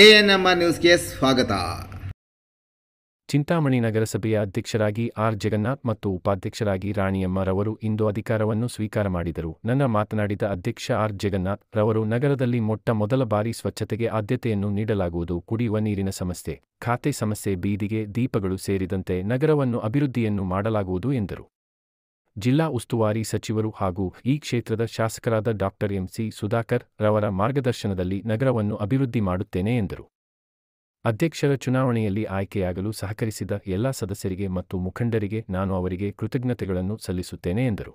ANMR ನ್ಯೂಸ್ಗೆ ಸ್ವಾಗತ. ಚಿಂತಾಮಣಿ ನಗರಸಭೆಯ ಅಧ್ಯಕ್ಷರಾಗಿ ಆರ್ ಜಗನ್ನಾಥ್ ಮತ್ತು ಉಪಾಧ್ಯಕ್ಷರಾಗಿ ರಾಣಿಯಮ್ಮ ರವರು ಇಂದು ಅಧಿಕಾರವನ್ನು ಸ್ವೀಕಾರ ಮಾಡಿದರು. ಮಾತನಾಡಿದ ಅಧ್ಯಕ್ಷ ಆರ್ ಜಗನ್ನಾಥ್ ರವರು, ನಗರದಲ್ಲಿ ಮೊದಲ ಬಾರಿ ಸ್ವಚ್ಛತೆಗೆ ಆದ್ಯತೆಯನ್ನು ನೀಡಲಾಗುವುದು. ಕುಡಿಯುವ ನೀರಿನ ಸಮಸ್ಯೆ, ಖಾತೆ ಸಮಸ್ಯೆ, ಬೀದಿಗೆ ದೀಪಗಳು ಸೇರಿದಂತೆ ನಗರವನ್ನು ಅಭಿವೃದ್ಧಿಯನ್ನು ಮಾಡಲಾಗುವುದು ಎಂದರು. ಜಿಲ್ಲಾ ಉಸ್ತುವಾರಿ ಸಚಿವರು ಹಾಗೂ ಈ ಕ್ಷೇತ್ರದ ಶಾಸಕರಾದ ಡಾಕ್ಟರ್ ಎಂಸಿ ಸುಧಾಕರ್ ರವರ ಮಾರ್ಗದರ್ಶನದಲ್ಲಿ ನಗರವನ್ನು ಅಭಿವೃದ್ಧಿ ಮಾಡುತ್ತೇನೆ ಎಂದರು. ಅಧ್ಯಕ್ಷರ ಚುನಾವಣೆಯಲ್ಲಿ ಆಯ್ಕೆಯಾಗಲು ಸಹಕರಿಸಿದ ಎಲ್ಲ ಸದಸ್ಯರಿಗೆ ಮತ್ತು ಮುಖಂಡರಿಗೆ ನಾನು ಅವರಿಗೆ ಕೃತಜ್ಞತೆಗಳನ್ನು ಸಲ್ಲಿಸುತ್ತೇನೆ ಎಂದರು.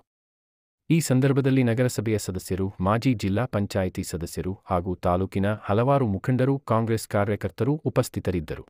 ಈ ಸಂದರ್ಭದಲ್ಲಿ ನಗರಸಭೆಯ ಸದಸ್ಯರು, ಮಾಜಿ ಜಿಲ್ಲಾ ಪಂಚಾಯಿತಿ ಸದಸ್ಯರು ಹಾಗೂ ತಾಲೂಕಿನ ಹಲವಾರು ಮುಖಂಡರು, ಕಾಂಗ್ರೆಸ್ ಕಾರ್ಯಕರ್ತರು ಉಪಸ್ಥಿತರಿದ್ದರು.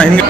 ಹಿಂಗೆ